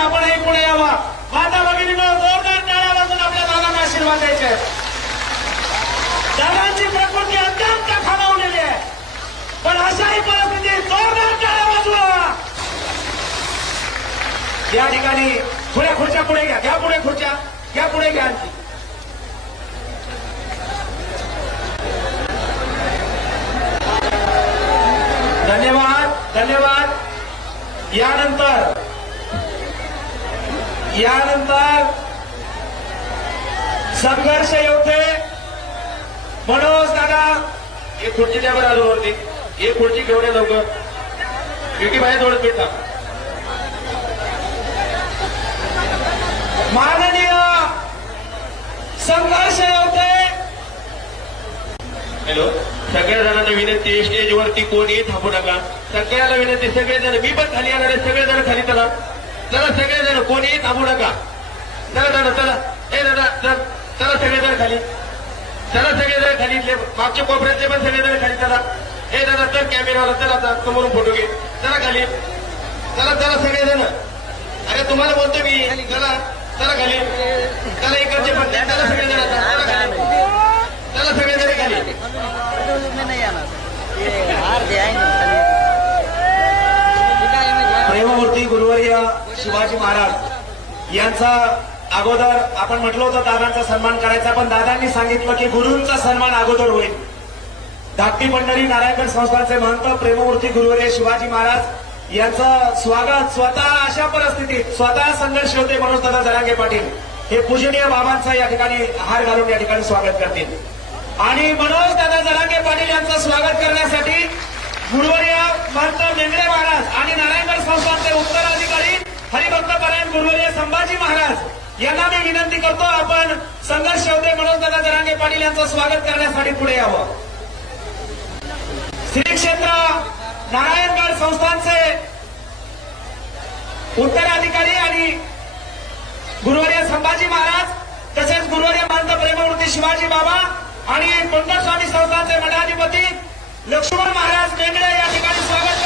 आपणही पुढे यावा. माता भगिनींनो, जोरदार टाळ्या वाजून आपल्या दादांना आशीर्वाद द्यायचे. दादांची प्रकृती अत्यंत खालावलेली आहे, पण अशाही परिस्थितीत जोरदार टाळ्या वाजवा. या ठिकाणी थोड्या खुर्च्या पुढे घ्या, घ्या पुढे खुर्च्या, घ्या पुढे घ्या. आणखी धन्यवाद, धन्यवाद. यानंतर संघर्ष योद्धे मनोज दादा, एक खुर्ची द्या बरं अजूनवरती, एक खुर्ची घेऊन ये लवकर, युकी बाहेर थोडं मिळता. माननीय संघर्ष योद्धे, हॅलो, सगळ्या जणांना विनंती, स्टेजवरती कोणी थांबू नका. सगळ्याला विनंती, सगळेजण, मी पण खाली येणार आहे, सगळेजण खाली चला, चला सगळेजण, कोणीही थांबू नका. चला चला चला, हे दादा चला सगळेजण खाली, चला सगळेजण खाली, मागच्या कोपऱ्यातले पण सगळेजण खाली चला. हे दादा तर कॅमेरावाला चला, समोरून फोटो घे, चला खाली, चला चला सगळेजण. अरे तुम्हाला बोलतो मी, चला चला खाली, चला इकडचे पण, चला सगळेजण, चला खाली, चला सगळेजण खाली. प्रेममूर्ती गुरुवर्य शिवाजी महाराज यांचा अगोदर आपण म्हटलं होतं दादांचा सन्मान करायचा, पण दादांनी सांगितलं की गुरूंचा सन्मान अगोदर होईल. धाकटी पंढरी नारायणगड संस्थानचे महंत प्रेममूर्ती गुरुवर्य शिवाजी महाराज यांचं स्वागत स्वतः अशा परिस्थितीत स्वतः संघर्ष होते मनोज दादा जरांगे पाटील हे पूजनीय बाबांचं या ठिकाणी हार घालून या ठिकाणी स्वागत करतील. आणि मनोज दादा जरांगे पाटील यांचं स्वागत करण्यासाठी गुरुवर्य महंत मेंगडे महाराज आणि नारायणगड संस्थानचे उत्तराधिकारी हरिभक्त परायण गुरुवर्य संभाजी महाराज यांना मी विनंती करतो, आपण संघर्ष योद्धे मनोज दादा जरांगे पाटील यांचं स्वागत करण्यासाठी पुढे यावं. श्री क्षेत्र नारायणगड संस्थानचे उत्तराधिकारी आणि गुरुवर्य संभाजी महाराज तसेच गुरुवर्य महंत प्रेममूर्ती शिवाजी बाबा आणि कोंडस्वामी संस्थानचे मठाधिपती लक्ष्मण महाराज मेंगडे या ठिकाणी स्वागत